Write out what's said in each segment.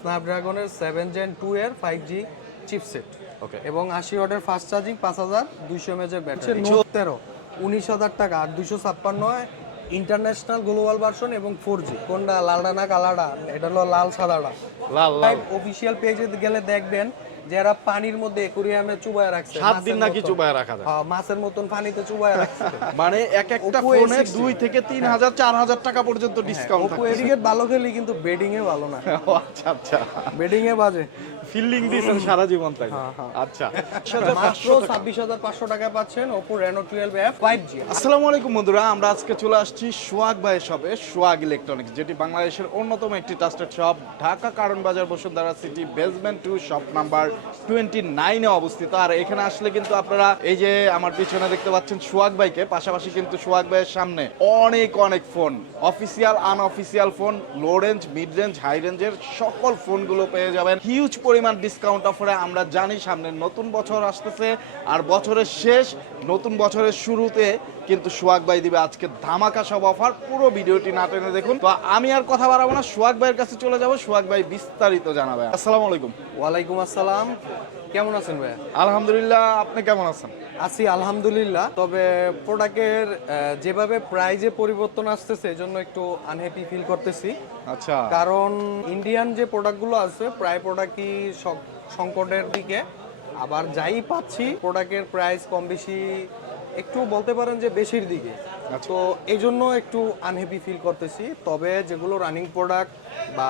স্ন্যাপড্রাগনের seven gen two এর five G chipset okay এবং আশি ওয়াটের ফাস্ট চার্জিং পাঁচ হাজার দুইশো এমএজের ব্যাটারি নোট তেরো উনিশ হাজার টাকা আর দুইশো ছাপ্পান্ন ইন্টারন্যাশনাল গ্লোবাল ভার্সন এবং ফোর জি কোনটা? লালডা না কালাডা এটা হলো লাল সাদাডা লাল লাল। অফিসিয়াল পেজে গেলে দেখবেন যে এরা পানির মধ্যে একুরিয়ামে চুবায় রাখছে সাত দিন নাকি। চুবায় রাখা যায়। হ্যাঁ, মাছের মতন পানিতে চুবায় রাখছে। মানে এক একটা ফোনে A60 দুই থেকে তিন হাজার চার হাজার টাকা পর্যন্ত ডিসকাউন্ট থাকে এদিকে ভালো খেলি কিন্তু বেডিং এ ভালো না। আচ্ছা আচ্ছা। বেডিং এ বাজে। ফিল্ডিং দিয়েছেন সারা জীবন তাই হ্যাঁ, হ্যাঁ। আচ্ছা। মাত্র ছাব্বিশ হাজার পাঁচশো টাকায় পাচ্ছেন Oppo Reno twelve five G আসসালামু আলাইকুম বন্ধুরা আমরা আজকে চলে আসছি সোয়াগ ভাইয়ের শপে সোয়াগ ইলেকট্রনিক্স যেটি বাংলাদেশের অন্যতম একটি ট্রাস্টেড শপ ঢাকা কারণ বাজার Bashundhara city basement two shop number twenty নাইনে অবস্থিত। আর এখানে আসলে কিন্তু আপনারা এই যে আমার পিছনে দেখতে পাচ্ছেন সোয়াগ ভাইকে পাশাপাশি কিন্তু সোয়াগ ভাইয়ের সামনে অনেক অনেক phone official unofficial phone low range mid range high রেঞ্জের সকল ফোনগুলো পেয়ে যাবেন। হিউজ পরিমাণ ডিসকাউন্ট অফারে আমরা জানি সামনে নতুন বছর আসতেছে। আর বছরের শেষ নতুন বছরের শুরুতে কিন্তু সোহাগ ভাই দিবে আজকে ধামাকা সব অফার। পুরো ভিডিওটি না টেনে দেখুন। তো আমি আর কথা বাড়াবো না সোহাগ ভাইয়ের কাছে চলে যাব সোহাগ ভাই বিস্তারিত জানাবে। আসসালামু আলাইকুম। ওয়ালাইকুম আসসালাম। কেমন আছেন ভাইয়া? আলহামদুলিল্লাহ আপনি কেমন আছেন? আছি আলহামদুলিল্লাহ তবে প্রোডাক্টের যেভাবে প্রাইজে পরিবর্তন আসতেছে এই জন্য একটু আনহ্যাপি ফিল করতেছি। আচ্ছা। কারণ ইন্ডিয়ান যে প্রোডাক্টগুলো আছে প্রায় প্রোডাক্টই সংকটের দিকে। আবার যাই পাচ্ছি প্রোডাক্টের প্রাইস কম বেশি একটু বলতে পারেন যে বেশির দিকে। তো এই জন্য একটু আনহ্যাপি ফিল করতেছি। তবে যেগুলো রানিং প্রোডাক্ট বা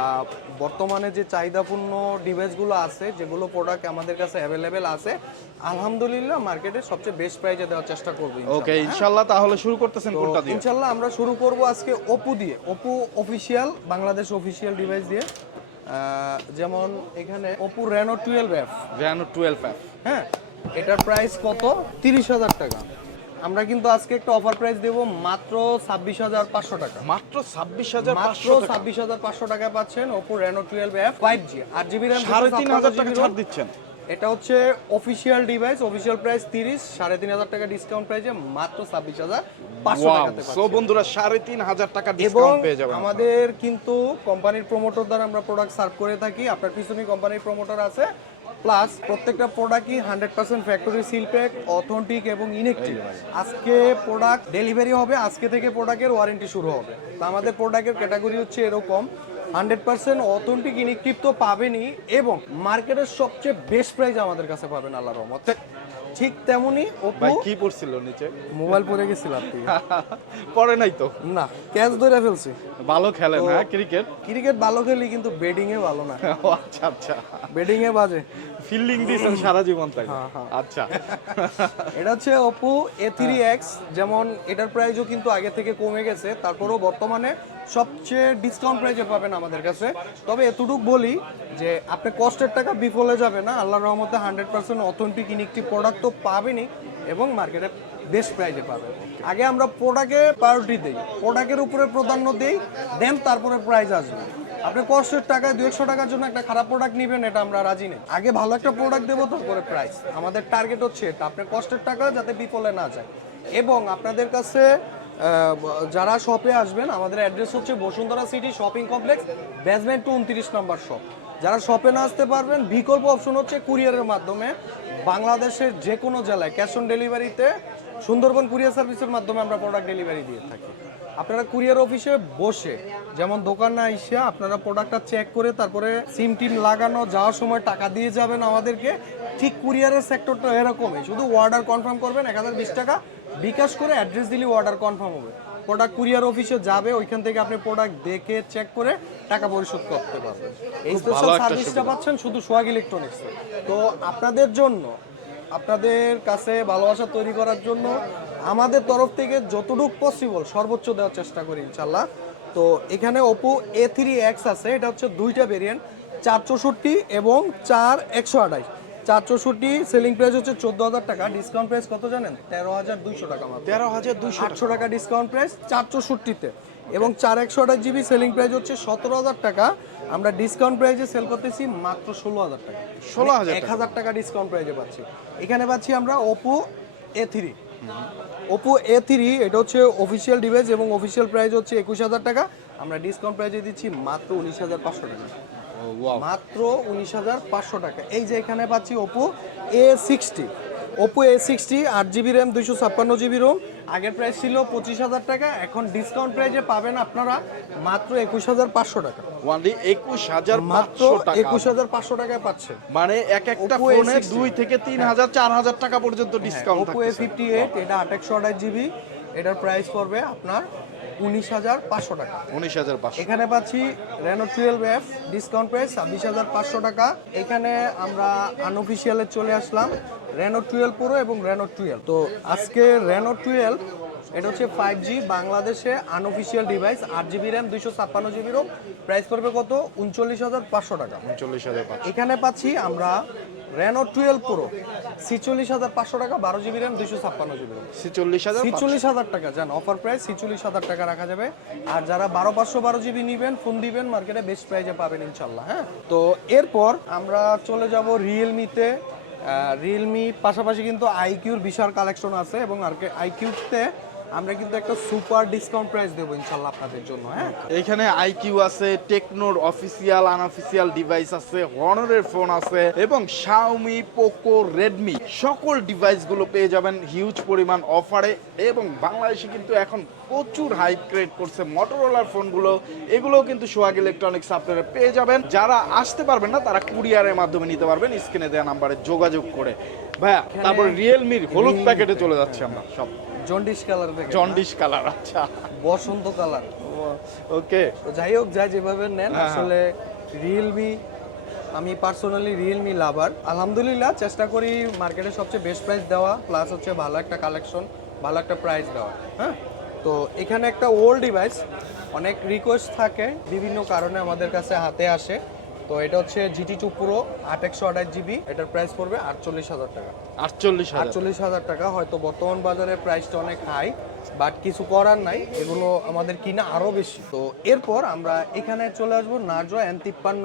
বর্তমানে যে চাহিদাপূর্ণ ডিভাইসগুলো আছে যেগুলো প্রোডাক্ট আমাদের কাছে অ্যাভেলেবেল আছে আলহামদুলিল্লাহ মার্কেটে সবচেয়ে বেস্ট প্রাইজে দেওয়ার চেষ্টা করব ওকে ইনশাল্লাহ তাহলে শুরু করতেছেন কোনটা দিয়ে? ইনশাল্লাহ আমরা শুরু করব আজকে ওপো দিয়ে। Oppo official Bangladesh official device দিয়ে। যেমন এখানে Oppo Reno twelve F Reno twelve app হ্যাঁ এটার প্রাইস কত? তিরিশ হাজার টাকা। আমরা কিন্তু আজকে একটা অফার প্রাইস দেব মাত্র ছাব্বিশ হাজার পাঁচশো টাকা। মাত্র ছাব্বিশ হাজার মাত্র ছাব্বিশ হাজার পাঁচশো টাকায় পাচ্ছেন Oppo Reno twelve F five G আট জিবি র্যাম সাড়ে তিন হাজার টাকা ছাড় দিচ্ছেন। এটা হচ্ছে অফিসিয়াল ডিভাইস অফিসিয়াল প্রাইস তিরিশ সাড়ে তিন হাজার টাকা ডিসকাউন্ট প্রাইসে মাত্র ছাব্বিশ হাজার পাঁচশো টাকাতে সো বন্ধুরা সাড়ে তিন হাজার টাকা ডিসকাউন্ট পেয়ে যাবেন আমাদের কিন্তু কোম্পানির প্রমোটর দ্বারা আমরা প্রোডাক্ট সার্ভ করে থাকি। আপনার পিছনে কোম্পানির প্রমোটর আছে। প্লাস প্রত্যেকটা প্রোডাক্টই hundred percent factory seal pack authentic এবং ইনেকটিভ আজকে প্রোডাক্ট ডেলিভারি হবে, আজকে থেকে প্রোডাক্টের ওয়ারেন্টি শুরু হবে। তা আমাদের প্রোডাক্টের ক্যাটাগরি হচ্ছে এরকম। হান্ড্রেড পার্সেন্ট অথেন্টিক ইনেকটিভ তো পাবেনই এবং মার্কেটের সবচেয়ে বেস্ট প্রাইস আমাদের কাছে পাবেন আল্লাহ রহমত। ঠিক তেমনি ওপো ভাই কি পড়ছিল নিচে? মোবাইল পরে গেছিলাম পরে নাই তো? না ক্যাচ ধরে ফেলছি। ভালো খেলে না ক্রিকেট? ক্রিকেট ভালো খেলি কিন্তু ব্যাটিং এ ভালো না। আচ্ছা আচ্ছা। ব্যাটিং এ বাজে। ফিল্ডিং দিয়েছেন সারা জীবন তাই হ্যাঁ, হ্যাঁ। আচ্ছা। এটা হচ্ছে ওপো এ থ্রি এক্স যেমন এটার প্রাইসও কিন্তু আগে থেকে কমে গেছে তারপরেও বর্তমানে সবচেয়ে ডিসকাউন্ট প্রাইসে পাবেন আমাদের কাছে। তবে এতটুকু বলি যে আপনি কষ্টের টাকা বিফলে যাবে না। আল্লাহ রহমতে hundred percent authentic intact product তো পাবেনই এবং মার্কেটে বেস্ট প্রাইসে পাবেন। আগে আমরা প্রোডাক্টে প্রায়োরিটি দিই। প্রোডাক্টের উপরে প্রাধান্য দিই দেন তারপরে প্রাইস আসবে। আপনি কষ্টের টাকায় দু একশো টাকার জন্য একটা খারাপ প্রোডাক্ট নেবেন, এটা আমরা রাজি নেই। আগে ভালো একটা প্রোডাক্ট দেবো, তারপরে প্রাইস আমাদের টার্গেট হচ্ছে এটা। আপনার কষ্টের টাকা যাতে বিফলে না যায়। এবং আপনাদের কাছে যারা শপে আসবেন, আমাদের অ্যাড্রেস হচ্ছে Bashundhara city shopping complex basement two উনত্রিশ নম্বর শপ যারা শপে না আসতে পারবেন, বিকল্প অপশন হচ্ছে কুরিয়ারের মাধ্যমে বাংলাদেশের যে কোনো জেলায় ক্যাশ অন ডেলিভারিতে সুন্দরবন কুরিয়ার সার্ভিসের মাধ্যমে আমরা প্রোডাক্ট ডেলিভারি দিয়ে থাকি। আপনারা কুরিয়ার অফিসে বসে, যেমন দোকান না এসে আপনারা প্রোডাক্টটা চেক করে তারপরে সিম টিম লাগানো, যাওয়ার সময় টাকা দিয়ে যাবেন আমাদেরকে, ঠিক কুরিয়ারের সেক্টরটা এরকমই। শুধু অর্ডার কনফার্ম করবেন, এক হাজার বিশ টাকা বিকাশ করে অ্যাড্রেস দিলে অর্ডার কনফার্ম হবে। প্রোডাক্ট কুরিয়ার অফিসে যাবে ওইখান থেকে আপনি প্রোডাক্ট দেখে চেক করে টাকা পরিশোধ করতে পারবেন। এই স্পেশাল সার্ভিসটা পাচ্ছেন শুধু সোয়াগ ইলেকট্রনিক্স তো আপনাদের জন্য আপনাদের কাছে ভালোবাসা তৈরি করার জন্য আমাদের তরফ থেকে যতটুকু পসিবল সর্বোচ্চ দেওয়ার চেষ্টা করি ইনশাল্লাহ তো এখানে ওপো এ থ্রি এক্স আছে এটা হচ্ছে দুইটা ভেরিয়েন্ট চার চৌষট্টি এবং চার একশো আঠাশ। চার চৌষট্টি সেলিং প্রাইস হচ্ছে চোদ্দ হাজার টাকা ডিসকাউন্ট প্রাইস কত জানেন? তেরো হাজার দুইশো টাকা তেরো হাজার দুইশো আটশো টাকা ডিসকাউন্ট প্রাইস চার চৌষট্টিতে এবং চার একশো আঠাশ জিবি সেলিং প্রাইস হচ্ছে সতেরো হাজার টাকা। আমরা ডিসকাউন্ট প্রাইসে সেল করতেছি মাত্র ষোলো হাজার টাকা 16,000 এক হাজার টাকা ডিসকাউন্ট প্রাইসে পাচ্ছি। এখানে পাচ্ছি আমরা Oppo A three Oppo A three এটা হচ্ছে অফিসিয়াল ডিভাইস এবং অফিসিয়াল প্রাইস হচ্ছে একুশ হাজার টাকা। আমরা ডিসকাউন্ট প্রাইসে দিচ্ছি মাত্র উনিশ হাজার পাঁচশো টাকা. মাত্র উনিশ হাজার পাঁচশো টাকা। এই যে এখানে পাচ্ছি Oppo A sixty Oppo A sixty আট জিবি র্যাম দুইশো ছাপ্পান্ন জিবি রোম আগের প্রাইস ছিল পঁচিশ হাজার টাকা। এখন ডিসকাউন্ট প্রাইসে পাবেন আপনারা মাত্র একুশ হাজার পাঁচশো টাকা। ওয়ানলি একুশ হাজার মাত্র একুশ হাজার পাঁচশো টাকায় পাচ্ছেন মানে এক একটা ফোনে দুই থেকে তিন হাজার চার হাজার টাকা পর্যন্ত discount Oppo A fifty eight এটা আঠাশশো আঠাশ জিবি এটার প্রাইস পড়বে আপনার উনিশ হাজার পাঁচশো টাকা। উনিশ হাজার পাঁচশো। এখানে পাচ্ছি Reno twelve F discount price ছাব্বিশ হাজার পাঁচশো টাকা। এখানে আমরা আনঅফিসিয়ালে চলে আসলাম রেনো টুয়েলভ প্রো এবং রেনো টুয়েলভ তো আজকে রেনো টুয়েলভ এটা হচ্ছে ফাইভ জি বাংলাদেশে আনঅফিসিয়াল ডিভাইস আট জিবি র্যাম দুইশো ছাপ্পান্ন জিবি রোম প্রাইস পড়বে কত? উনচল্লিশ হাজার পাঁচশো টাকা। উনচল্লিশ হাজার এখানে পাচ্ছি আমরা রেনো টুয়েলভ প্রো ছিচল্লিশ হাজার পাঁচশো টাকা বারো জিবি র্যাম দুইশো ছাপ্পান্ন জিবি রোম ছিচল্লিশ হাজার ছিচল্লিশ হাজার টাকা জান অফার প্রাইস ছিচল্লিশ হাজার টাকা রাখা যাবে। আর যারা বারো পাঁচশো বারো জিবি নিবেন ফোন দিবেন মার্কেটে বেস্ট প্রাইজে পাবেন ইনশাল্লাহ হ্যাঁ? তো এরপর আমরা চলে যাব রিয়েলমিতে রিয়েলমি পাশাপাশি কিন্তু আইকিউর বিশাল কালেকশন আছে এবং আর আইকিউতে আমরা কিন্তু একটা সুপার ডিসকাউন্ট প্রাইস দেবো ইনশাল্লাহ আপনাদের জন্য হ্যাঁ? এখানে আইকিউ আছে টেকনোর অফিসিয়াল আনঅফিসিয়াল ডিভাইস আছে হনরের ফোন আছে এবং শাওমি পোকো রেডমি সকল ডিভাইসগুলো পেয়ে যাবেন হিউজ পরিমাণ অফারে এবং বাংলাদেশে কিন্তু এখন প্রচুর হাই ক্রেড করছে মোটরোলার ফোনগুলো। এগুলোও কিন্তু সোহাগ ইলেকট্রনিক্স আপনারা পেয়ে যাবেন। যারা আসতে পারবেন না তারা কুরিয়ারের মাধ্যমে নিতে পারবেন স্ক্রিনে দেওয়া নাম্বারে যোগাযোগ করে। ভাইয়া তারপর রিয়েলমির হলুদ প্যাকেটে চলে যাচ্ছে আমরা সব। জন্ডিস কালার দেখে জন্ডিস কালার আচ্ছা। বসন্ত কালার। ওকে। তো যাই হোক যা যেভাবে নেন হ্যাঁ, আসলে রিয়েলমি আমি পার্সোনালি রিয়েলমি লাভার আলহামদুলিল্লাহ চেষ্টা করি মার্কেটে সবচেয়ে বেস্ট প্রাইস দেওয়া প্লাস হচ্ছে ভালো একটা কালেকশন ভালো একটা প্রাইস দেওয়া হ্যাঁ? তো এখানে একটা ওল্ড ডিভাইস অনেক রিকোয়েস্ট থাকে বিভিন্ন কারণে আমাদের কাছে হাতে আসে। তো এটা হচ্ছে জিটি টু পুরো আট একশো আঠাশ জিবি এটার প্রাইস পড়বে আটচল্লিশ হাজার টাকা। আটচল্লিশ আটচল্লিশ হাজার টাকা হয়তো বর্তমান বাজারে প্রাইসটা অনেক হাই বাট কিছু করার নাই এগুলো আমাদের কিনা আরও বেশি। তো এরপর আমরা এখানে চলে আসব নার্জো এন তিপ্পান্ন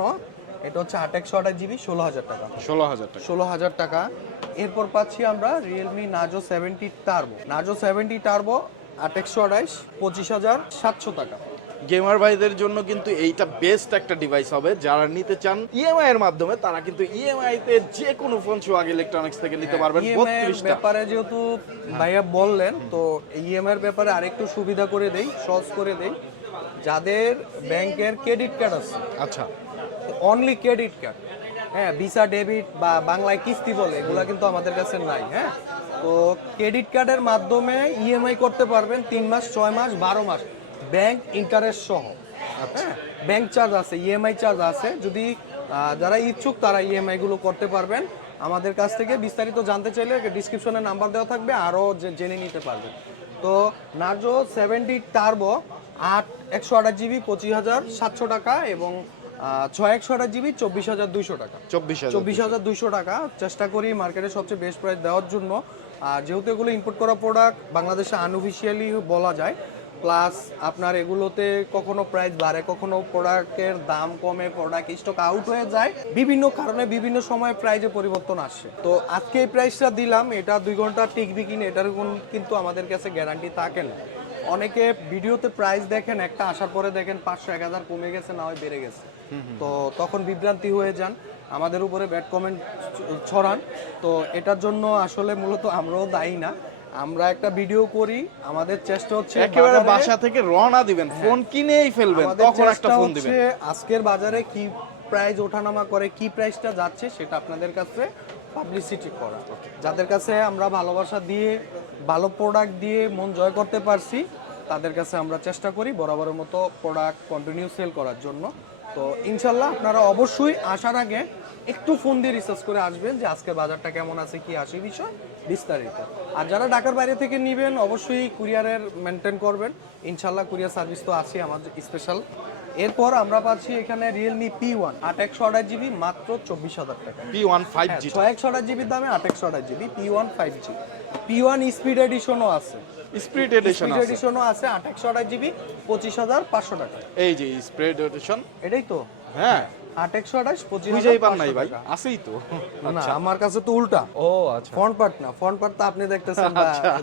এটা হচ্ছে আট একশো আঠাশ জিবি ষোলো হাজার টাকা। ষোলো হাজার টাকা। ষোলো হাজার টাকা। এরপর পাচ্ছি আমরা Realme Narzo seventy turbo Narzo seventy turbo আট একশো আঠাইশ পঁচিশ হাজার সাতশো টাকা। গেমার ভাইদের জন্য কিন্তু এইটা বেস্ট একটা ডিভাইস হবে। যারা নিতে চান ইএমআই এর মাধ্যমে তারা কিন্তু ইএমআই তে যে কোনো ফোন সোহাগ ইলেকট্রনিক্স থেকে নিতে পারবেন। এর বত্রিশটা। ব্যাপারে যেহেতু ভাইয়া বললেন তো ইএমআই এর ব্যাপারে আরেকটু সুবিধা করে দেই সহজ করে দেই। যাদের ব্যাংকের ক্রেডিট কার্ড আছে আচ্ছা। অনলি ক্রেডিট কার্ড হ্যাঁ ভিসা ডেবিট বা বাংলায় কিস্তি বলে এগুলো কিন্তু আমাদের কাছে নাই হ্যাঁ। তো ক্রেডিট কার্ডের মাধ্যমে ইএমআই করতে পারবেন তিন মাস ছয় মাস বারো মাস। ব্যাংক ইন্টারেস্ট সহ। হ্যাঁ ব্যাংক চার্জ আছে ইএমআই চার্জ আছে। যদি যারা ইচ্ছুক তারা ইএমআই গুলো করতে পারবেন। আমাদের কাছ থেকে বিস্তারিত জানতে চাইলে ডিসক্রিপশনে নাম্বার দেওয়া থাকবে আরও জেনে নিতে পারবেন। তো নার্জো সেভেন্টি টার্বো আট একশো আঠাশ জিবি পঁচিশ হাজার সাতশো টাকা এবং ছয় একশো আঠাশ জিবি চব্বিশ হাজার দুইশো টাকা। চব্বিশ হাজার চব্বিশ হাজার দুইশো। টাকা। চেষ্টা করি মার্কেটে সবচেয়ে বেস্ট প্রাইস দেওয়ার জন্য। আর যেহেতু এগুলো ইম্পোর্ট করা প্রোডাক্ট বাংলাদেশে আনঅফিসিয়ালি বলা যায় প্লাস আপনার এগুলোতে কখনো প্রাইস বাড়ে কখনো প্রোডাক্টের দাম কমে প্রোডাক্ট স্টক আউট হয়ে যায়। বিভিন্ন কারণে বিভিন্ন সময় প্রাইজে পরিবর্তন আসে। তো আজকে এই প্রাইসটা দিলাম এটা দুই ঘণ্টা টিকবি কিনে এটার কোন- কিন্তু আমাদের কাছে গ্যারান্টি থাকে না। অনেকে ভিডিওতে প্রাইস দেখেন একটা আসার পরে দেখেন পাঁচশো এক হাজার কমে গেছে না হয় বেড়ে গেছে। তো তখন বিভ্রান্তি হয়ে যান আমাদের উপরে ব্যাড কমেন্ট ছড়ান। তো এটার জন্য আসলে মূলত আমরাও দায়ী না। আমরা একটা ভিডিও করি আমাদের চেষ্টা হচ্ছে একেবারে বাসা থেকে রওনা দিবেন ফোন কিনেই ফেলবেন তখন একটা ফোন দিবেন। আজকের বাজারে কি প্রাইস ওঠানামা করে কি প্রাইসটা যাচ্ছে সেটা আপনাদের কাছে পাবলিসিটি করা। যাদের কাছে আমরা ভালোবাসা দিয়ে ভালো প্রোডাক্ট দিয়ে মন জয় করতে পারছি তাদের কাছে আমরা চেষ্টা করি বরাবরের মতো প্রোডাক্ট কন্টিনিউ সেল করার জন্য। তো ইনশাল্লাহ আপনারা অবশ্যই আসার আগে একটু ফোন দিয়ে রিসার্চ করে আসবেন যে আজকের বাজারটা কেমন আছে কি আসে বিষয় বিস্তারিত। আর যারা ঢাকার বাইরে থেকে নেবেন অবশ্যই কুরিয়ারের মেনটেন করবেন। ইনশাল্লাহ কুরিয়ার সার্ভিস তো আছে আমাদের স্পেশাল এরপর আমরা পাচ্ছি এখানে রিয়েলমি পি ওয়ান আট একশো আঠাশ জিবি মাত্র চব্বিশ হাজার টাকা। পি ওয়ান ফাইভ জি ছয় একশো আঠাশ জিবির দামে আট একশো আঠাশ GB P one five G P one speed এডিশনও আছে। স্প্রিট এডিশন স্পিড এডিশনও আছে আট একশো আঠাশ জিবি পঁচিশ হাজার পাঁচশো টাকা। এই যে স্প্রিট এডিশন এটাই তো? হ্যাঁ। আট একশো আঠাশ পঁচিশ পান নাই ভাই। আছেই তো। না আমার কাছে তো উল্টা। ও আচ্ছা। ফ্রন্ট পার্ট না ফ্রন্ট পার্ট তো আপনি দেখতেছেন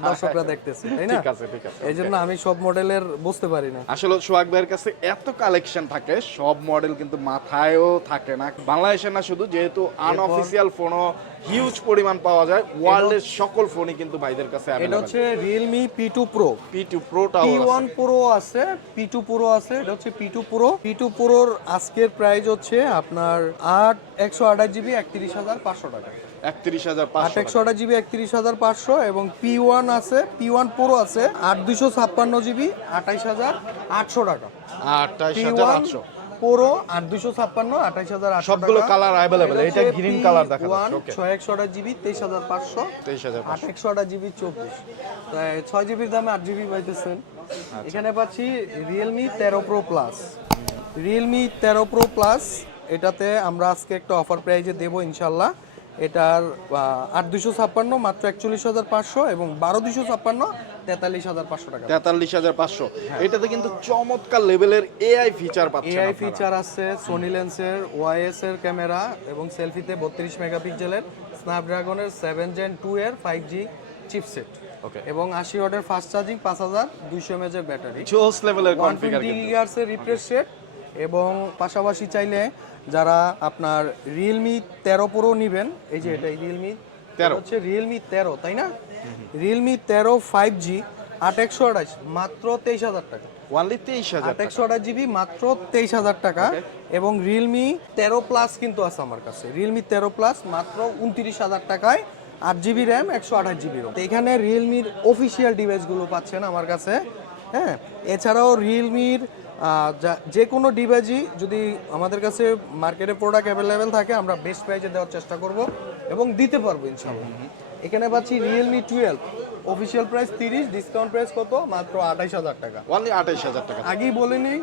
দর্শকরা দেখতেছে তাই না? ঠিক আছে ঠিক আছে এই জন্য আমি সব মডেলের বুঝতে পারি না। আসলে সোহাগ ভাইয়ের কাছে এত কালেকশন থাকে সব মডেল কিন্তু মাথায়ও থাকে না। বাংলাদেশে না শুধু যেহেতু আনঅফিসিয়াল ফোনও হিউজ পরিমাণ পাওয়া যায়। ওয়ার্ল্ডের সকল ফোনই কিন্তু ভাইদের কাছে এটা হচ্ছে Realme P2 Pro P2 Proটাও পি P1 Pro আছে P2 Pro আছে এটা হচ্ছে P2 Pro P2 এর আজকের প্রাইস হচ্ছে আপনার 8 128 জিবি 31500 টাকা। 31500 8 জিবি 31500 এবং P1 আছে P1 Pro আছে 8 256 জিবি 28800 টাকা। 28800 প্রো আর দুশো ছাপ্পান্ন আঠাইশ হাজার সবগুলো কালার অ্যাভেলেবেল এটা গ্রিন কালার দেখা যাচ্ছে ওকে ছয় জিবি তেইশ হাজার পাঁচশো তেইশ হাজার আট একশো আঠাশ জিবি চব্বিশ। ছয় জিবির দামে আট জিবি পাইতেছেন। এখানে পাচ্ছি রিয়েলমি তেরো প্রো প্লাস রিয়েলমি তেরো প্রো প্লাস এটাতে আমরা আজকে একটা অফার প্রাইজে দেবো ইনশাল্লাহ। এটার আট দুশো ছাপ্পান্ন মাত্র একচল্লিশ হাজার পাঁচশো এবং বারো দুশো ছাপ্পান্ন তেতাল্লিশ হাজার পাঁচশো টাকা। তেতাল্লিশ হাজার পাঁচশো। হ্যাঁ। এটাতে কিন্তু চমৎকার লেভেলের এআই ফিচার পাচ্ছেন এআই ফিচার আছে সোনি লেন্সের ওয়াইএস এর ক্যামেরা এবং সেলফিতে বত্রিশ মেগাপিক্সেলের স্ন্যাপড্রাগনের সেভেন জেন টু এর ফাইভ জি চিপসেট ওকে এবং আশি ওয়াটের ফাস্ট চার্জিং পাঁচ হাজার দুইশো এমএজ এর ব্যাটারি জোস লেভেলের কনফিগার টোয়েন্টি গিগার্সের রিফ্রেশ রেট এবং পাশাপাশি চাইলে যারা আপনার রিয়েলমি তেরো প্রো নেবেন এই যে এটা রিয়েলমি 13 হচ্ছে রিয়েলমি তেরো তাই না? রিয়েলমি তেরো ফাইভ জি আট একশো আঠাশ মাত্র তেইশ হাজার টাকা। ওয়ানলি তেইশ হাজার একশো আঠাশ জিবি মাত্র তেইশ হাজার টাকা। এবং রিয়েলমি তেরো প্লাস কিন্তু আছে আমার কাছে। রিয়েলমি তেরো প্লাস মাত্র উনত্রিশ হাজার টাকায় আট জিবি র্যাম একশো আঠাশ জিবি তো এখানে রিয়েলমির অফিসিয়াল ডিভাইসগুলো পাচ্ছেন আমার কাছে। হ্যাঁ এছাড়াও রিয়েলমির যে কোনো ডিভাইসই যদি আমাদের কাছে মার্কেটে প্রোডাক্ট অ্যাভেলেবেল থাকে আমরা বেস্ট প্রাইসে দেওয়ার চেষ্টা করব এবং দিতে পারব ইনশাল্লাহ এখানে পাচ্ছি রিয়েলমি টুয়েলভ অফিসিয়াল প্রাইস তিরিশ ডিসকাউন্ট প্রাইস কত? মাত্র আঠাইশ হাজার টাকা। ওয়ানলি আঠাইশ হাজার টাকা। আগেই বলিনি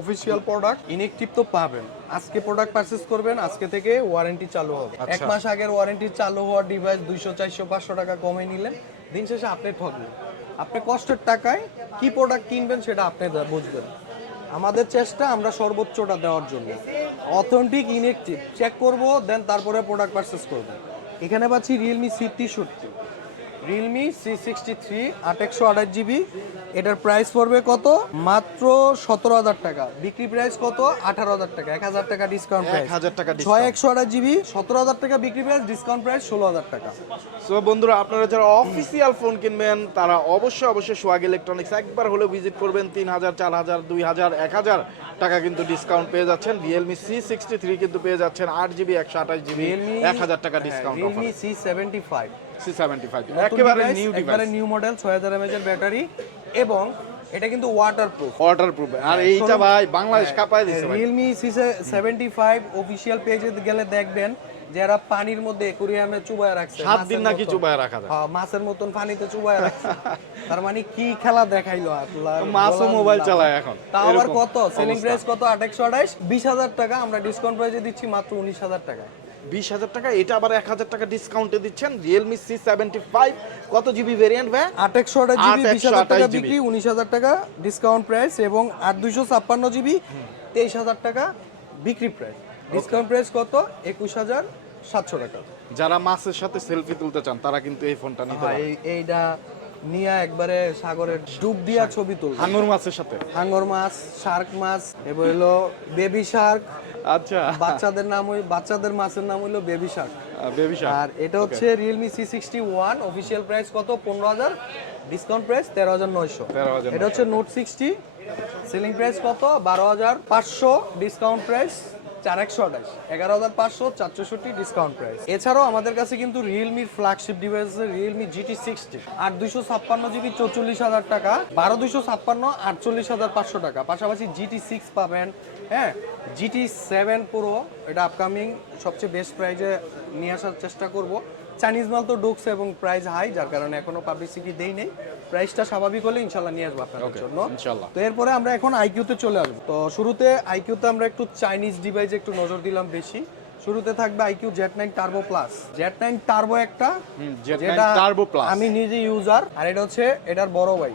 অফিসিয়াল প্রোডাক্ট ইনেকটিভ তো পাবেন। আজকে প্রোডাক্ট পারচেস করবেন আজকে থেকে ওয়ারেন্টি চালু হবে। এক মাস আগের ওয়ারেন্টি চালু হওয়ার ডিভাইস দুইশো চারশো পাঁচশো টাকা কমে নিলেন। দিন শেষে আপনি ঠকবেন আপনি কষ্টের টাকায় কি প্রোডাক্ট কিনবেন সেটা আপনি বুঝবেন। আমাদের চেষ্টা আমরা সর্বোচ্চটা দেওয়ার জন্য। অথেন্টিক ইনেকটিভ চেক করব দেন তারপরে প্রোডাক্ট পারচেস করব। এখানে পাচ্ছি রিয়েলমি সি তেষট্টি রিয়েলমি সি সিক্সটি থ্রি আট একশো আঠাশ জিবি এটার প্রাইস পড়বে কত? মাত্র সতেরো হাজার টাকা। বিক্রি প্রাইস কত? আঠারো হাজার টাকা। এক হাজার টাকা ডিসকাউন্ট প্রাইস হাজার টাকা ছয় একশো আঠাশ জিবি সতেরো হাজার টাকা বিক্রি প্রাইস ডিসকাউন্ট প্রাইস ষোলো হাজার টাকা। সো বন্ধুরা আপনারা যারা অফিসিয়াল ফোন কিনবেন তারা অবশ্যই অবশ্যই সোয়াগ ইলেকট্রনিক্স একবার হলেও ভিজিট করবেন। তিন হাজার চার হাজার দুই হাজার এক হাজার টাকা কিন্তু ডিসকাউন্ট পেয়ে যাচ্ছেন। রিয়েলমি সি সিক্সটি থ্রি কিন্তু পেয়ে যাচ্ছেন আট জিবি একশো আঠাশ জিবি এক হাজার টাকা discount Realme C seventy five C seventy five একেবারে নিউ একেবারে নিউ মডেল ছয় হাজার এর ব্যাটারি এবং এটা কিন্তু ওয়াটার প্রুফ অর্ডার প্রুফ আর এইটা ভাই বাংলাদেশ কাঁপায় দিছে ভাই Realme C seventy five official পেজে গেলে দেখবেন যারা পানির মধ্যে একুরিয়ামে চুবায় রাখছে সাত দিন নাকি। চুবায় রাখা যায়। হ্যাঁ, মাছের মতন পানিতে চুবায় রাখছে। তার মানে কি খেলা দেখাইলো আল্লাহ মাছও মোবাইল চালায় এখন। তাও আবার কত? সেলিং। প্রাইস কত? আট একশো আঠাইশ বিশ হাজার টাকা। আমরা ডিসকাউন্ট প্রাইসে দিচ্ছি মাত্র উনিশ হাজার টাকা। বিশ হাজার টাকা এটা আবার এক হাজার টাকা ডিসকাউন্টে দিচ্ছেন। রিয়েলমি সি সেভেন্টি ফাইভ কত জিবি ভেরিয়েন্ট ভাই? আট একশো আঠাশ জিবি বিশ হাজার টাকা বিক্রি উনিশ হাজার টাকা ডিসকাউন্ট প্রাইস এবং আট দুইশো ছাপ্পান্ন জিবি তেইশ হাজার টাকা বিক্রি প্রাইস ডিসকাউন্ট প্রাইস কত? একুশ হাজার সাতশো টাকা। যারা মাছের সাথে সেলফি তুলতে চান তারা কিন্তু এই ফোনটা নিতে হ্যাঁ, এই এইটা নিয়ে একবারে সাগরের ডুব দিয়া ছবি তুলবে। হাঙ্গর মাছের সাথে। হাঙ্গর মাছ শার্ক মাছ এবার হলো বেবি শার্ক আচ্ছা। বাচ্চাদের নাম হই বাচ্চাদের মাছের নাম হইল বেবি শার্ক বেবি আর এটা হচ্ছে Realme C sixty one official price কত? পনেরো হাজার। ডিসকাউন্ট প্রাইস তেরো হাজার নয়শো। 13,900 এটা হচ্ছে নোট সিক্সটি সেলিং প্রাইস কত? বারো হাজার পাঁচশো। ডিসকাউন্ট প্রাইস চার একশো আঠাশ, এগারো হাজার পাঁচশো, চারশোষট্টি ডিসকাউন্ট প্রাইস এছাড়াও আমাদের কাছে কিন্তু রিয়েলমির ফ্ল্যাগশিপ ডিভাইস আছে রিয়েলমি জিটি সিক্সটি আট দুইশো ছাপ্পান্ন জিবি, চৌচল্লিশ হাজার টাকা, বারো দুইশো ছাপ্পান্ন, আটচল্লিশ হাজার পাঁচশো টাকা। পাশাপাশি জিটি সিক্স পাবেন হ্যাঁ জিটি সেভেন প্রো এটা আপকামিং সবচেয়ে বেস্ট প্রাইজে নিয়ে আসার চেষ্টা করব। চাইনিজ মাল তো ঢুকছে এবং প্রাইস হাই যার কারণে এখনও পাবলিসিটি দেই নেই। প্রাইসটা স্বাভাবিক হলে ইনশাল্লাহ নিয়ে আসব আপনাদের জন্য। ইনশাল্লাহ। তো এরপরে আমরা এখন আইকিউতে চলে আসব। তো শুরুতে আইকিউতে আমরা একটু চাইনিজ ডিভাইসে একটু নজর দিলাম বেশি। শুরুতে থাকবে iQOO Z nine turbo plus Z nine turbo একটা Jet9 যেটা Turbo Plus। আমি নিজে ইউজার আর এটা হচ্ছে এটার বড় ভাই।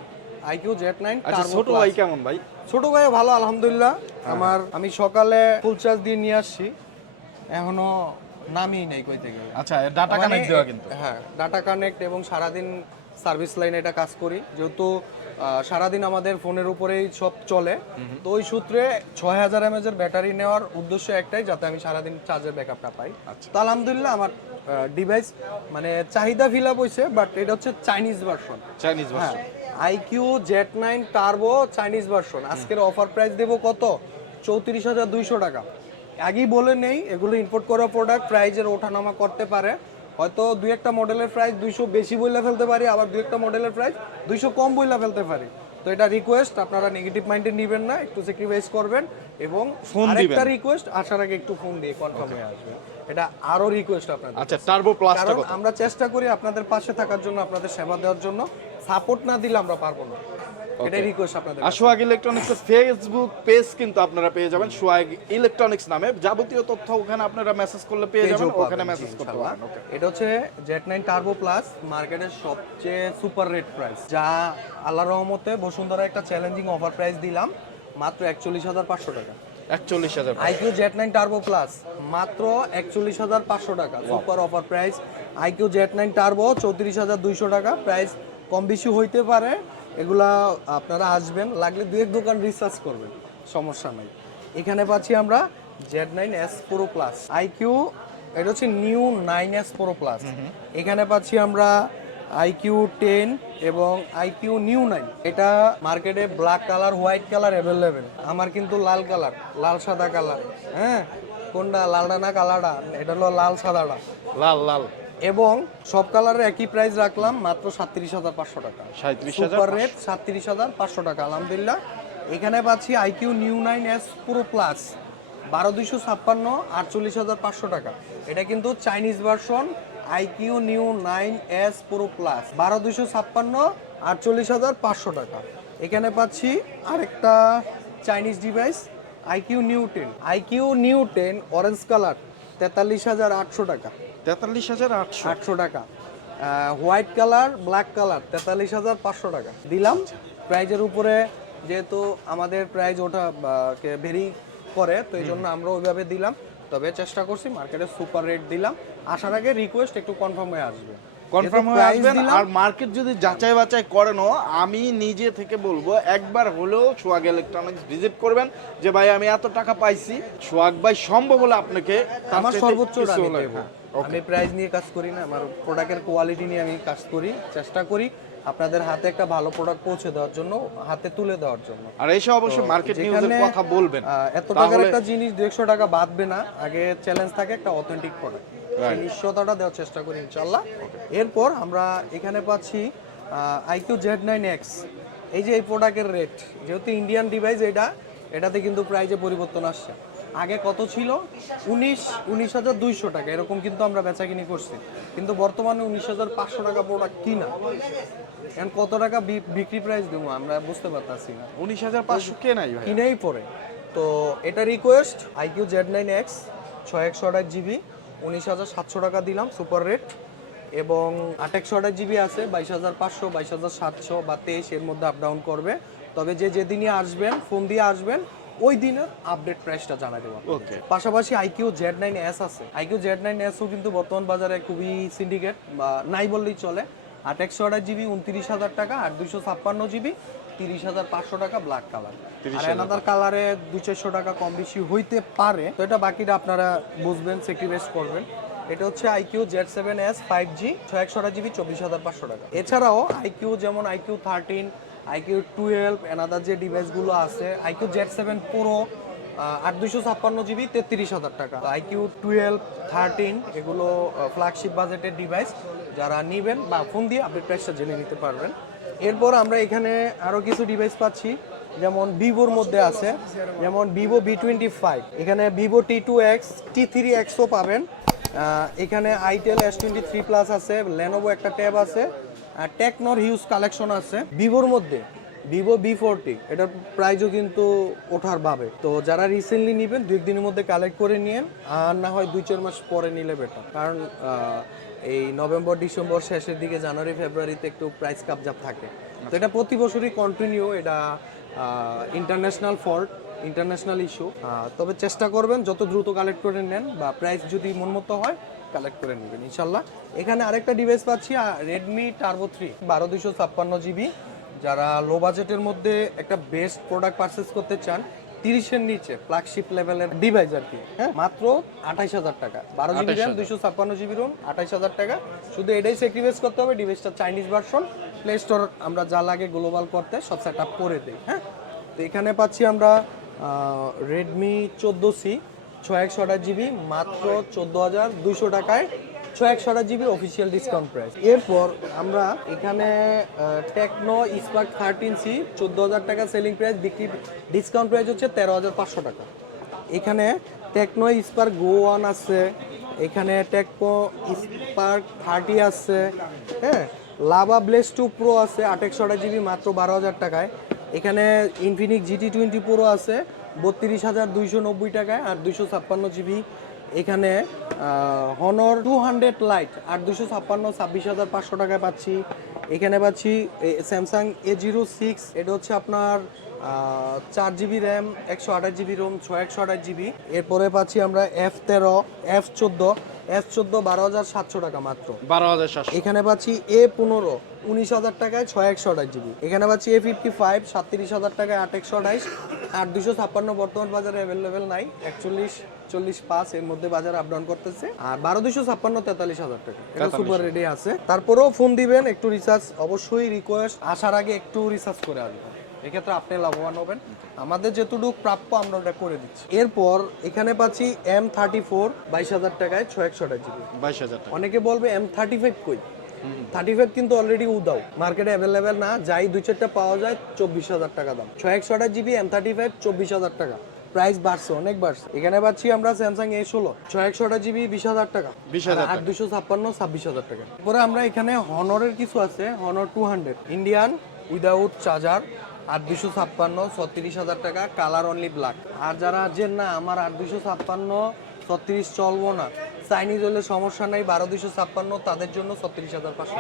আইকিউ জেড নাইন আচ্ছা ছোট ভাই কেমন ভাই? ছোট ভাই ভালো আলহামদুলিল্লাহ। আমার আমি সকালে ফুল চার্জ দিয়ে নিয়ে আসছি। এখনও নামই নাই কই থেকে। আচ্ছা ডাটা কানেক্ট দেওয়া কিন্তু। হ্যাঁ ডাটা কানেক্ট এবং সারাদিন সার্ভিস লাইনে এটা কাজ করি। যেহেতু সারাদিন আমাদের ফোনের উপরেই সব চলে তো ওই সূত্রে ছয় হাজার এমএজ এর ব্যাটারি নেওয়ার উদ্দেশ্য একটাই যাতে আমি সারাদিন চার্জের ব্যাকআপটা পাই। আচ্ছা। তো আলহামদুলিল্লাহ আমার ডিভাইস মানে চাহিদা ফিল আপ হয়েছে বাট এটা হচ্ছে চাইনিজ ভার্সন চাইনিজ হ্যাঁ iQOO jet nine turbo Chinese version আজকের অফার প্রাইস দেবো কত? চৌত্রিশ হাজার দুইশো টাকা। আগেই বলে নেই এগুলো ইম্পোর্ট করা প্রোডাক্ট প্রাইজের ওঠানামা করতে পারে। হয়তো দুই একটা মডেলের প্রাইস দুইশো বেশি বইলা ফেলতে পারি আবার দুই একটা মডেলের প্রাইস দুইশো কম বইলা ফেলতে পারি। তো এটা রিকোয়েস্ট আপনারা নেগেটিভ মাইন্ডে নেবেন না একটু স্যাক্রিফাইস করবেন এবং ফোন আরেকটা রিকোয়েস্ট আসার আগে একটু ফোন দিয়ে কনফার্ম হয়ে আসবে। এটা আরও রিকোয়েস্ট আপনাদের আচ্ছা টার্বো কারণ আমরা চেষ্টা করি আপনাদের পাশে থাকার জন্য আপনাদের সেবা দেওয়ার জন্য। সাপোর্ট না দিলে আমরা পারব না। এটাই রিকোয়েস্ট আপনাদের আর সোহাগ ইলেকট্রনিক্স ফেসবুক পেজ কিন্তু আপনারা পেয়ে যাবেন। সোহাগ ইলেকট্রনিক্স নামে যাবতীয় তথ্য ওখানে আপনারা মেসেজ করলে পেয়ে যাবেন ওখানে মেসেজ করতে। পারেন এটা হচ্ছে জেট নাইন টার্বো প্লাস মার্কেটের সবচেয়ে সুপার রেট প্রাইস যা আল্লাহ রহমতে বসুন্ধরা একটা চ্যালেঞ্জিং অফার প্রাইস দিলাম মাত্র একচল্লিশ হাজার পাঁচশো টাকা। একচল্লিশ হাজার iQOO jet nine turbo plus মাত্র একচল্লিশ হাজার পাঁচশো টাকা। Super offer price iQOO jet nine turbo চৌত্রিশ হাজার দুইশো টাকা। প্রাইস কম বেশি হইতে পারে এগুলা আপনারা আসবেন লাগলে দু এক দোকান রিসার্চ করবেন সমস্যা নাই। এখানে পাচ্ছি আমরা Z nine S pro plus iQOO এটা হচ্ছে Neo nine S pro plus এখানে পাচ্ছি আমরা আইকিউ টেন এবং আইকিউ নিউ নাইন এটা মার্কেটে black colour white colour available আমার কিন্তু লাল কালার লাল সাদা কালার হ্যাঁ? কোনটা? লালটা না কালারটা? এটা হলো লাল সাদাটা। লাল লাল। এবং সব কালারের একই প্রাইস রাখলাম মাত্র সাতত্রিশ হাজার পাঁচশো টাকা। সাঁত্রিশ হাজার সুপার রেট সাতত্রিশ হাজার পাঁচশো টাকা আলহামদুলিল্লাহ। এখানে পাচ্ছি iQOO Neo nine S pro plus বারো দুইশো ছাপ্পান্ন আটচল্লিশ হাজার পাঁচশো টাকা। এটা কিন্তু Chinese version iQOO Neo nine S pro plus বারো দুইশো ছাপ্পান্ন আটচল্লিশ হাজার পাঁচশো টাকা। এখানে পাচ্ছি আরেকটা Chinese device iQOO Neo ten iQOO Neo ten orange colour তেতাল্লিশ হাজার আটশো টাকা। তেতাল্লিশ হাজার আটশো। আটশো টাকা। হোয়াইট কালার ব্ল্যাক কালার তেতাল্লিশ হাজার পাঁচশো টাকা। দিলাম। প্রাইজের উপরে যেহেতু আমাদের প্রাইজ ওটা ভেরি করে তো এই জন্য আমরা ওইভাবে দিলাম। তবে চেষ্টা করছি মার্কেটে সুপার রেট দিলাম। আসার আগে রিকোয়েস্ট একটু কনফার্ম হয়ে আসবে। কনফার্ম হয়ে আসবেন আর মার্কেট যদি যাচাই বাছাই করেনও আমি নিজে থেকে বলব একবার হলেও সোহাগ ইলেকট্রনিক্স ভিজিট করবেন যে ভাই আমি এত টাকা পাইছি সোহাগ ভাই সম্ভব হলে আপনাকে আমার সর্বোচ্চ আমি প্রাইস নিয়ে কাজ করি না আমার প্রোডাক্টের কোয়ালিটি নিয়ে আমি কাজ করি চেষ্টা করি আপনাদের হাতে একটা ভালো প্রোডাক্ট পৌঁছে দেওয়ার জন্য হাতে তুলে দেওয়ার জন্য। আর এসে অবশ্যই মার্কেট নিউজের কথা বলবেন এত টাকার একটা জিনিস দেড়শো টাকা বাঁধবে না আগে চ্যালেঞ্জ থাকে একটা অথেন্টিক প্রোডাক্ট সেই নিশ্চয়তাটা দেওয়ার চেষ্টা করি ইনশাল্লাহ এরপর আমরা এখানে পাচ্ছি আইকিউ জেড নাইন এক্স এই যে এই প্রোডাক্টের রেট যেহেতু ইন্ডিয়ান ডিভাইস এটা এটাতে কিন্তু প্রাইজে পরিবর্তন আসছে। আগে কত ছিল? উনিশ উনিশ হাজার দুইশো টাকা। এরকম কিন্তু আমরা বেচাকিনি করছি। কিন্তু বর্তমানে উনিশ হাজার পাঁচশো টাকা প্রোডাক্ট কিনা? এখন কত টাকা বিক্রি প্রাইস দেবো আমরা বুঝতে পারতাছি না। উনিশ হাজার পাঁচশো কে নাই ভাই? কিনেই পড়ে। তো এটা request iQOO Z nine X ছয় একশো আঠাশ জিবি উনিশ হাজার সাতশো টাকা দিলাম সুপার রেট এবং আট একশো আঠাশ জিবি আছে বাইশ হাজার পাঁচশো বাইশ হাজার সাতশো বা তেইশ এর মধ্যে আপ ডাউন করবে। তবে যে যেদিনই আসবেন ফোন দিয়ে আসবেন ওই দিনের আপডেট প্রাইসটা জানা দেবো ওকে পাশাপাশি আইকিউ জেড নাইন এস আছে। আইকিউ জেড নাইন এসও কিন্তু বর্তমান বাজারে খুবই সিন্ডিকেট বা নাই বললেই চলে। আট একশো আঠাশ জিবি উনত্রিশ হাজার টাকা আর দুইশো ছাপ্পান্ন জিবি তিরিশ হাজার পাঁচশো টাকা ব্ল্যাক কালার আর এনাদার কালারে দুই চারশো টাকা কম বেশি হইতে পারে। তো এটা বাকিটা আপনারা বুঝবেন স্যাক্রিফাইস করবেন। এটা হচ্ছে iQOO Z seven S five G ছয় একশো জিবি চব্বিশ হাজার পাঁচশো টাকা। এছাড়াও আইকিউ যেমন iQOO thirteen iQOO twelve another যে ডিভাইসগুলো আছে, আইকিউ জেড সেভেন প্রো আট দুশো ছাপ্পান্ন জিবি, তেত্রিশ হাজার টাকা। আইকিউ টুয়েলভ থার্টিন এগুলো ফ্ল্যাগশিপ বাজেটের ডিভাইস যারা নেবেন বা ফোন দিয়ে আপনি প্রাইসটা জেনে নিতে পারবেন। এরপর আমরা এখানে আরও কিছু ডিভাইস পাচ্ছি। যেমন ভিভোর মধ্যে আছে। যেমন ভিভো বি টোয়েন্টি ফাইভ এখানে Vivo T two X, T three এক্সও পাবেন। এখানে itel S twenty three plus আছে লেনোভো একটা ট্যাব আছে। টেকনোর হিউজ কালেকশন আছে। ভিভোর মধ্যে ভিভো বি ফোরটি এটার প্রাইজও কিন্তু ওঠার ভাবে। তো যারা রিসেন্টলি নেবেন, দুই দিনের মধ্যে কালেক্ট করে নিয়েন, আর না হয় দুই চার মাস পরে নিলে বেটার কারণ এই নভেম্বর ডিসেম্বর শেষের দিকে জানুয়ারি ফেব্রুয়ারিতে একটু প্রাইস কাপজাপ থাকে। তো এটা প্রতি বছরই কন্টিনিউ এটা ইন্টারন্যাশনাল ফল্ট ইন্টারন্যাশনাল ইস্যু তবে চেষ্টা করবেন, যত দ্রুত কালেক্ট করে নেন বা প্রাইস যদি মনমতো হয় কালেক্ট করে নেবেন ইনশাল্লাহ। এখানে আরেকটা ডিভাইস পাচ্ছি রেডমি টার্বো থ্রি বারো দুশো ছাপ্পান্ন জিবি যারা লো বাজেটের মধ্যে একটা বেস্ট প্রোডাক্ট পারচেস করতে চান তিরিশের নিচে ফ্ল্যাগশিপ লেভেলের ডিভাইস আর কি হ্যাঁ? মাত্র আঠাইশ হাজার টাকা। বারো জিবি র্যাম দুইশো ছাপ্পান্ন জিবি রোম আঠাইশ হাজার টাকা। শুধু এটাই স্যাক্রিফাইস করতে হবে ডিভাইসটা চাইনিজ ভার্সন প্লে স্টোর আমরা যা লাগে গ্লোবাল করতে সব সেট আপ করে দিই হ্যাঁ? তো এখানে পাচ্ছি আমরা রেডমি চোদ্দ সি ছয় একশো জিবি, মাত্র চোদ্দ হাজার দুইশো টাকায় ছয় একশো জিবি অফিসিয়াল ডিসকাউন্ট প্রাইস এরপর আমরা এখানে টেকনো স্পার্ক থার্টিন সি চোদ্দ হাজার টাকা সেলিং প্রাইস বিক্রি ডিসকাউন্ট প্রাইস হচ্ছে তেরো হাজার পাঁচশো টাকা। এখানে টেকনো স্পার্ক গো ওয়ান আছে, এখানে টেকনো স্পার্ক থার্টি আছে হ্যাঁ? লাভা ব্লেস টু প্রো আছে, আট একশো জিবি, মাত্র বারো হাজার টাকায়। এখানে ইনফিনিক্স জিটি টোয়েন্টি প্রো আছে বত্রিশ হাজার দুইশো নব্বই টাকায় আর দুইশো ছাপ্পান্ন জিবি এখানে হনর টু হান্ড্রেড লাইট আর দুশো ছাপ্পান্ন, ছাব্বিশ হাজার পাঁচশো টাকায় পাচ্ছি। এখানে পাচ্ছি স্যামসাং এ জিরো সিক্স এটা হচ্ছে আপনার চার জিবি র্যাম, একশো আঠাশ জিবি রোম, ছয় একশো আঠাশ জিবি। এরপরে পাচ্ছি আমরা এফ তেরো এফ চোদ্দ। এফ চোদ্দ বারো হাজার সাতশো টাকা মাত্র। বারো হাজার সাতশো। এখানে পাচ্ছি এ পনেরো উনিশ হাজার টাকায় ছয় একশো আঠাশ জিবি। এখানে পাচ্ছি এ ফিফটি ফাইভ সাতত্রিশ হাজার টাকায় আট একশো আঠাইশ আর দুশো ছাপ্পান্ন বর্তমান বাজারে অ্যাভেলেবেল নাই। একচল্লিশ চল্লিশ পাঁচ এর মধ্যে বাজার আপ ডাউন করতেছে। আর বারো দুশো ছাপ্পান্ন তেতাল্লিশ হাজার টাকা। এটা সুপার রেডি আছে। তারপরেও ফোন দিবেন একটু রিচার্জ অবশ্যই রিকোয়েস্ট আসার আগে একটু রিচার্জ করে আসবেন। এক্ষেত্রে আপনি লাভবান হবেন। আমাদের যেটুকু প্রাপ্য আমরা ওটা করে দিচ্ছি। এরপর এখানে পাচ্ছি এম থার্টি ফোর বাইশ হাজার টাকায় ছয় একশো জিবি। বাইশ হাজার টাকা। অনেকে বলবে এম থার্টি ফাইভ কই? থার্টি ফাইভ কিন্তু অলরেডি উদাও। মার্কেটে অ্যাভেলেবেল না যাই দুই চারটা পাওয়া যায় চব্বিশ হাজার টাকা দাম। ছয় একশো আঠাশ জিবি এম থার্টি ফাইভ চব্বিশ হাজার টাকা। প্রাইস বাড়ছে অনেক বাড়ছে। এখানে পাচ্ছি আমরা স্যামসাং এ ষোলো ছয় একশো আঠাশ জিবি বিশ হাজার টাকা। বিশ হাজার আর দুশো ছাপ্পান্ন ছাব্বিশ হাজার টাকা। পরে আমরা এখানে হনরের কিছু আছে Honor two hundred Indian without charger আর দুশো ছাপ্পান্ন, ছত্রিশ হাজার টাকা কালার অনলি ব্ল্যাক আর যারা যে না, আমার আর দুশো ছাপ্পান্ন, ছত্রিশ চলবো না। চাইনিজ হলে সমস্যা নাই বারো দুশো ছাপ্পান্ন, তাদের জন্য ছত্রিশ হাজার পাঁচশো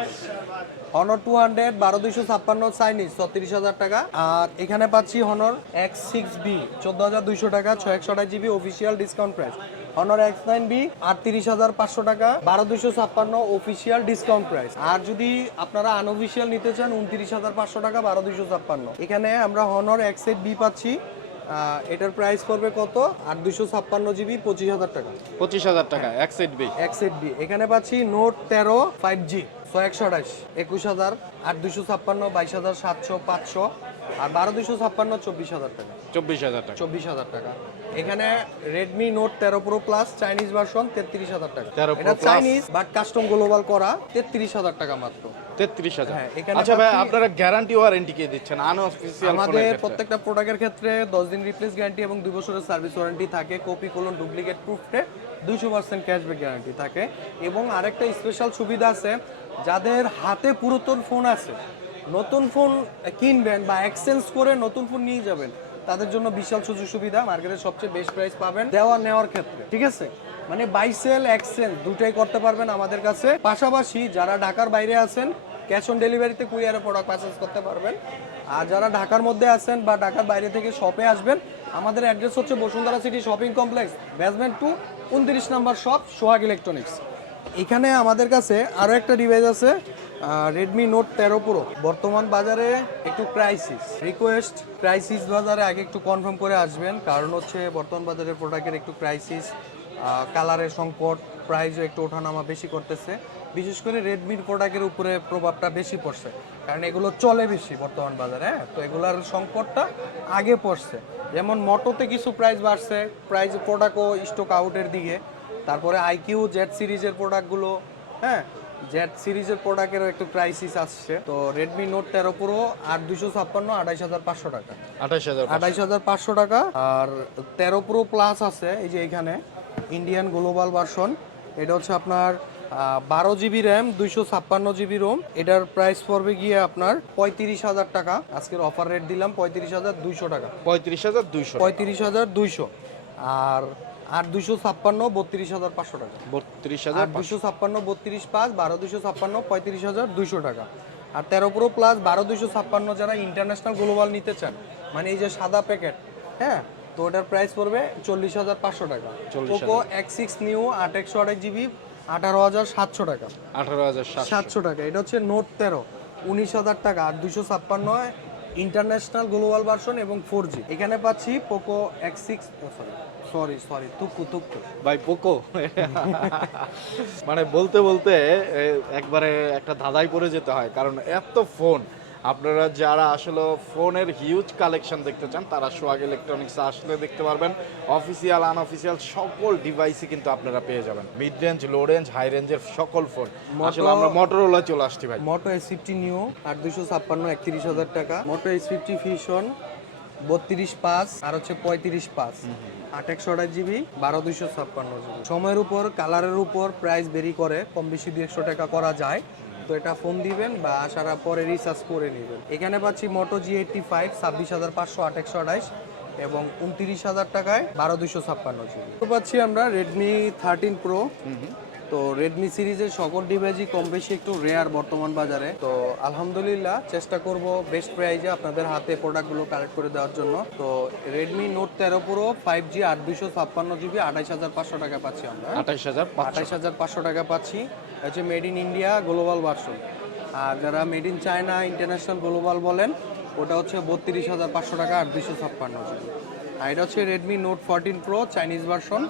হনর টু হান্ড্রেড বারো দুশো ছাপ্পান্ন চাইনিজ ছত্রিশ হাজার টাকা। আর এখানে পাচ্ছি হনর এক্স সিক্স বি চোদ্দ হাজার দুইশো টাকা ছয় একশো GB official discount price Honor X nine B আটত্রিশ হাজার পাঁচশো টাকা বারো দুশো ছাপ্পান্ন অফিসিয়াল ডিসকাউন্ট প্রাইস আর যদি আপনারা আনঅফিসিয়াল নিতে চান উনত্রিশ হাজার পাঁচশো টাকা বারো দুশো ছাপ্পান্ন। এখানে আমরা হনর এক্স এইট বি পাচ্ছি। এটার প্রাইস পড়বে কত? আর দুশো ছাপ্পান্ন জিবি পঁচিশ হাজার টাকা। পঁচিশ হাজার টাকা এক set B X eight B এখানে পাচ্ছি নোট তেরো ফাইভ জি ছয় একশো আঠাশ একুশ হাজার আট দুশো ছাপ্পান্ন বাইশ হাজার সাতশো পাঁচশো আর বারো দুশো ছাপ্পান্ন চব্বিশ হাজার টাকা। চব্বিশ হাজার টাকা। চব্বিশ হাজার টাকা। এখানে রেডমি নোট তেরো প্রো প্লাস চাইনিজ ভার্সন তেত্রিশ হাজার টাকা। 13 Pro এটা চাইনিজ বাট কাস্টম গ্লোবাল করা তেত্রিশ হাজার টাকা মাত্র। তেত্রিশ হাজার। হ্যাঁ, আচ্ছা ভাই আপনারা গ্যারান্টি ওয়ারেন্টি কে দিচ্ছেন? আনঅফিসিয়াল আমাদের প্রত্যেকটা প্রোডাক্টের ক্ষেত্রে দশ দিন রিপ্লেস গ্যারান্টি এবং দুই বছরের সার্ভিস ওয়ারেন্টি থাকে। কপি কোলন ডুপ্লিকেট প্রুফে দুইশো পার্সেন্ট ক্যাশব্যাক গ্যারান্টি থাকে। এবং আরেকটা স্পেশাল সুবিধা আছে যাদের হাতে পুরাতন ফোন আছে নতুন ফোন কিনবেন বা এক্সচেঞ্জ করে নতুন ফোন নিয়ে যাবেন তাদের জন্য বিশাল সুযোগ সুবিধা মার্কেটের সবচেয়ে বেস্ট প্রাইস পাবেন দেওয়া নেওয়ার ক্ষেত্রে, ঠিক আছে? মানে বাইসেল এক্সচেঞ্জ দুটাই করতে পারবেন আমাদের কাছে। পাশাপাশি যারা ঢাকার বাইরে আছেন ক্যাশ অন ডেলিভারিতে কুরিয়ারে প্রোডাক্ট পারচেস করতে পারবেন। আর যারা ঢাকার মধ্যে আছেন বা ঢাকার বাইরে থেকে শপে আসবেন, আমাদের অ্যাড্রেস হচ্ছে Bashundhara city shopping complex basement two উনত্রিশ নাম্বার শপ সোহাগ ইলেকট্রনিক্স এখানে আমাদের কাছে আরও একটা ডিভাইস আছে রেডমি নোট তেরো প্রো বর্তমান বাজারে একটু ক্রাইসিস রিকোয়েস্ট ক্রাইসিস বাজারে আগে একটু কনফার্ম করে আসবেন। কারণ হচ্ছে বর্তমান বাজারের প্রোডাক্টের একটু ক্রাইসিস কালারের সংকট প্রাইসও একটু ওঠানামা বেশি করতেছে। বিশেষ করে রেডমির প্রোডাক্টের উপরে প্রভাবটা বেশি পড়ছে। কারণ এগুলো চলে বেশি বর্তমান বাজারে হ্যাঁ? তো এগুলোর সংকটটা আগে পড়ছে। যেমন মোটোতে কিছু প্রাইস বাড়ছে প্রাইস প্রোডাক্টও স্টক আউটের দিকে। তারপরে আইকিউ জেড সিরিজের প্রোডাক্টগুলো হ্যাঁ? জেড সিরিজের প্রোডাক্টেরও একটু ক্রাইসিস আসছে। তো রেডমি নোট তেরো প্রো আট দুশো ছাপ্পান্ন আঠাইশ হাজার পাঁচশো টাকা। আঠাইশ হাজার আঠাইশ হাজার পাঁচশো টাকা। আর তেরো প্রো প্লাস আছে এই যে এখানে ইন্ডিয়ান গ্লোবাল ভার্সন এটা হচ্ছে আপনার বারো জিবি র্যাম দুইশো ছাপ্পান্ন জিবি রোম এটার প্রাইস পড়বে গিয়ে আপনার পঁয়ত্রিশ হাজার টাকা। আজকের অফার রেট দিলাম পঁয়ত্রিশ হাজার দুইশো টাকা। পঁয়ত্রিশ হাজার দুইশো পঁয়ত্রিশ হাজার দুইশো। আর আর দুইশো ছাপ্পান্ন বত্রিশ হাজার পাঁচশো টাকা। বত্রিশ হাজার দুশো ছাপ্পান্ন বত্রিশ পাঁচ বারো দুশো ছাপ্পান্ন পঁয়ত্রিশ হাজার দুইশো টাকা। আর তেরো প্রো প্লাস বারো দুশো ছাপ্পান্ন যারা ইন্টারন্যাশনাল গ্লোবাল নিতে চান মানে এই যে সাদা প্যাকেট হ্যাঁ? তো ওটার প্রাইস পড়বে চল্লিশ হাজার পাঁচশো টাকা। 40,000 পোকো এক্স সিক্স নিউ আট একশো আঠাশ জিবি আঠারো হাজার সাতশো টাকা। আঠারো হাজার সাতশো। টাকা। এটা হচ্ছে নোট তেরো উনিশ হাজার টাকা আর দুশো ছাপ্পান্ন ইন্টারন্যাশনাল গ্লোবাল ভার্সন এবং ফোর জি এখানে পাচ্ছি Poco X six sorry sorry sorry তুকু তুকু ভাই, পোকো? মানে বলতে বলতে একবারে একটা ধাঁধাই পড়ে যেতে হয়, কারণ এত ফোন। আপনারা যারা আসলে ফোনের হিউজ কালেকশন দেখতে চান তারা সোয়াগ ইলেকট্রনিক্স আসলে দেখতে পারবেন। অফিসিয়াল আনঅফিসিয়াল সকল ডিভাইসই কিন্তু আপনারা পেয়ে যাবেন। Mid range low range high রেঞ্জের সকল ফোন আসলে আমরা মোটরোলা চলে আসছি ভাই। মোটো এস ফিফটি নিউ আট দুশো ছাপ্পান্ন একত্রিশ হাজার টাকা। মোটো এস ফিফটি ফিউশন বত্রিশ পাঁচ আর হচ্ছে পঁয়ত্রিশ পাঁচ। আট একশো আঠাশ জিবি বারো দুশো ছাপ্পান্ন জিবি। সময়ের উপর কালারের উপর প্রাইস বেরি করে কম বেশি দুই একশো টাকা করা যায়। তো এটা ফোন দিবেন বা আসার পরে রিচার্জ করে নেবেন। এখানে পাচ্ছি মোটো জি এইটটি ফাইভ ছাব্বিশ হাজার পাঁচশো আট একশো আঠাইশ এবং উনত্রিশ হাজার টাকায় বারো দুশো ছাপ্পান্ন জিবি তো পাচ্ছি আমরা রেডমি থার্টিন প্রো তো রেডমি সিরিজের সকল ডিভাইসই কম বেশি একটু রেয়ার বর্তমান বাজারে। তো আলহামদুলিল্লাহ চেষ্টা করব বেস্ট প্রাইজে আপনাদের হাতে প্রোডাক্টগুলো কালেক্ট করে দেওয়ার জন্য। তো রেডমি নোট তেরো প্রো ফাইভ জি আট দুশো ছাপ্পান্ন জিবি আঠাইশ হাজার পাঁচশো টাকা পাচ্ছি আমরা। আঠাইশ হাজার আঠাইশ হাজার পাঁচশো টাকা পাচ্ছি। হচ্ছে made in India global version. আর যারা made in China international global বলেন, ওটা হচ্ছে বত্রিশ হাজার পাঁচশো টাকা আর দুশো ছাপ্পান্ন আর এটা হচ্ছে Redmi Note fourteen pro Chinese version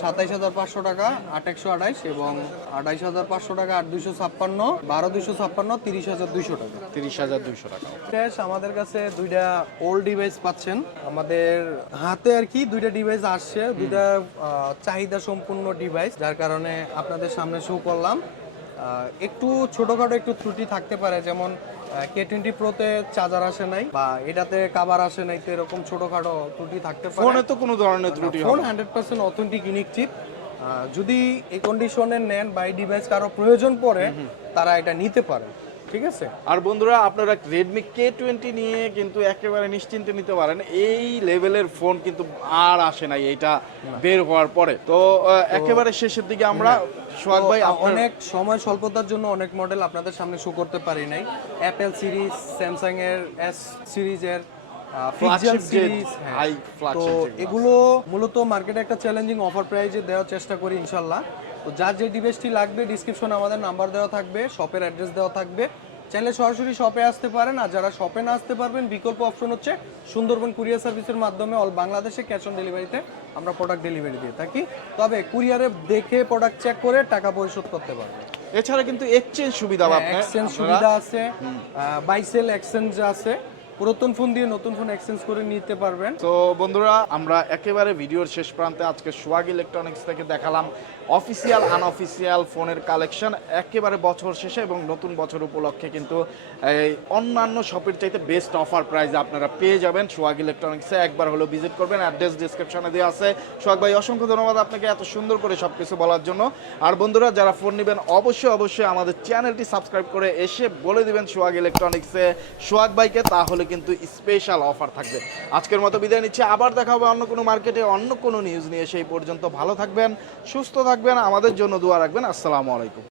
সাতাইশ হাজার পাঁচশো টাকা আট একশো আঠাইশ এবং আঠাইশ হাজার পাঁচশো টাকা আট দুশো ছাপ্পান্ন বারো দুশো ছাপ্পান্ন তিরিশ হাজার দুইশো টাকা। তিরিশ হাজার দুইশো টাকা ফ্রেশ আমাদের কাছে দুইটা ওল্ড ডিভাইস পাচ্ছেন। আমাদের হাতে আর কি দুইটা ডিভাইস আসছে দুইটা চাহিদা সম্পূর্ণ ডিভাইস যার কারণে আপনাদের সামনে শো করলাম। একটু ছোটখাটো একটু ত্রুটি থাকতে পারে যেমন কে টোয়েন্টি প্রোতে চার্জার আসে নাই বা এটাতে কাভার আসে নাই তো এরকম ছোটখাটো ত্রুটি থাকতে পারে। ফোনে তো কোনো ধরনের ত্রুটি phone hundred percent authentic unique chip যদি এই কন্ডিশনে নেন বা এই ডিভাইস কারও প্রয়োজন পড়ে তারা এটা নিতে পারে। ঠিক আছে? আর বন্ধুরা আপনারা রেডমি কে টোয়েন্টি নিয়ে কিন্তু একেবারে নিশ্চিন্তে নিতে পারেন। এই লেভেলের ফোন কিন্তু আর আসে নাই এইটা বের হওয়ার পরে। তো একেবারে শেষের দিকে আমরা সোহাগ ভাই অনেক সময় স্বল্পতার জন্য অনেক মডেল আপনাদের সামনে শো করতে পারি নাই। অ্যাপেল সিরিজ স্যামসাং এর এস সিরিজের তো এগুলো মূলত মার্কেটে একটা চ্যালেঞ্জিং অফার প্রাইজে দেওয়ার চেষ্টা করি ইনশাল্লাহ। তো যার যে ডিভাইসটি লাগবে ডিসক্রিপশনে আমাদের নাম্বার দেওয়া থাকবে শপের অ্যাড্রেস দেওয়া থাকবে। চাইলে সরাসরি শপে আসতে পারেন আর যারা শপে না আসতে পারবেন বিকল্প অপশন হচ্ছে সুন্দরবন কুরিয়ার সার্ভিসের মাধ্যমে অল বাংলাদেশে ক্যাশ অন ডেলিভারিতে আমরা প্রোডাক্ট ডেলিভারি দিয়ে থাকি। তবে কুরিয়ারে দেখে প্রোডাক্ট চেক করে টাকা পরিশোধ করতে পারবেন। এছাড়া কিন্তু এক্সচেঞ্জ সুবিধা এক্সচেঞ্জ সুবিধা আছে বাইসেল এক্সচেঞ্জ আছে। পুরাতন ফোন দিয়ে নতুন ফোন এক্সচেঞ্জ করে নিতে পারবেন। তো বন্ধুরা আমরা একেবারে ভিডিওর শেষ প্রান্তে আজকে সোয়াগ ইলেকট্রনিক্স থেকে দেখালাম। অফিসিয়াল আনঅফিসিয়াল ফোনের কালেকশন একেবারে বছর শেষে এবং নতুন বছর উপলক্ষে কিন্তু এই অন্যান্য শপের চাইতে বেস্ট অফার প্রাইস আপনারা পেয়ে যাবেন। সোয়াগ ইলেকট্রনিক্সে একবার হলো ভিজিট করবেন। অ্যাড্রেস ডিসক্রিপশনে দেওয়া আছে। সোহাগ ভাই, অসংখ্য ধন্যবাদ আপনাকে এত সুন্দর করে সব কিছু বলার জন্য। আর বন্ধুরা, যারা ফোন নেবেন, অবশ্যই অবশ্যই আমাদের চ্যানেলটি সাবস্ক্রাইব করে এসে বলে দিবেন সোহাগ ইলেকট্রনিক্সে সোহাগ ভাইকে তাহলে কিন্তু স্পেশাল অফার থাকবে। আজকের মতো বিদায় নিচ্ছি। আবার দেখা হবে অন্য কোনো মার্কেটে অন্য কোনো নিউজ নিয়ে। সেই পর্যন্ত ভালো থাকবেন, সুস্থ থাকবেন আমাদের জন্য দোয়া রাখবেন। আসসালামু আলাইকুম।